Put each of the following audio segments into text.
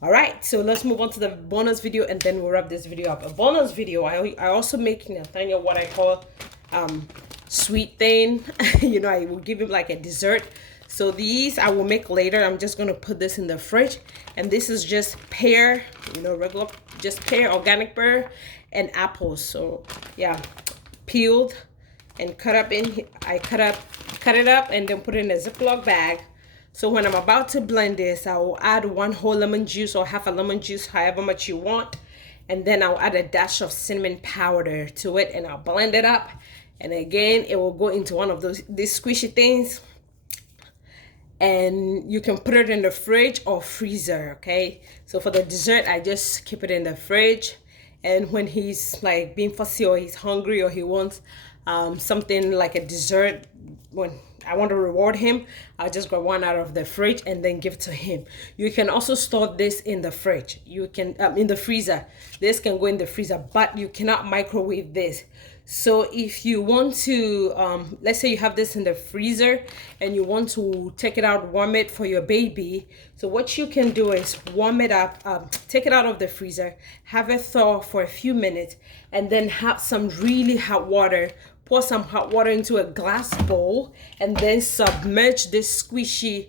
All right, so let's move on to the bonus video and then we'll wrap this video up. A bonus video, I also make Nathaniel what I call sweet thing. You know, I will give him like a dessert. So these I will make later. I'm just gonna put this in the fridge, and this is just pear, you know, regular, just pear, organic pear, and apples. So yeah, peeled and cut up in. I cut it up, and then put it in a Ziploc bag. So when I'm about to blend this, I will add one whole lemon juice or half a lemon juice, however much you want. And then I'll add a dash of cinnamon powder to it, and I'll blend it up. And again, it will go into one of these squishy things. And you can put it in the fridge or freezer, okay? So for the dessert, I just keep it in the fridge. And when he's like being fussy or he's hungry or he wants something like a dessert, when I want to reward him, I'll just grab one out of the fridge and then give to him. You can also store this in the fridge. You can in the freezer. This can go in the freezer, but you cannot microwave this. So if you want to, let's say you have this in the freezer and you want to take it out, warm it for your baby. So what you can do is warm it up, take it out of the freezer, have it thaw for a few minutes, and then have some really hot water. Pour some hot water into a glass bowl and then submerge this squishy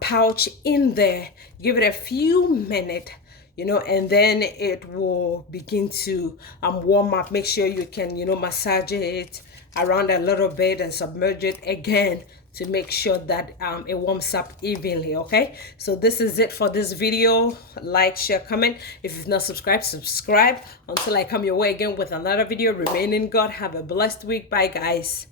pouch in there. Give it a few minutes, you know, and then it will begin to warm up. Make sure you can, you know, massage it around a little bit and submerge it again to make sure that it warms up evenly. Okay, so this is it for this video. Like, share, comment. If you've not subscribed, subscribe. Until I come your way again with another video, remain in God. Have a blessed week. Bye guys.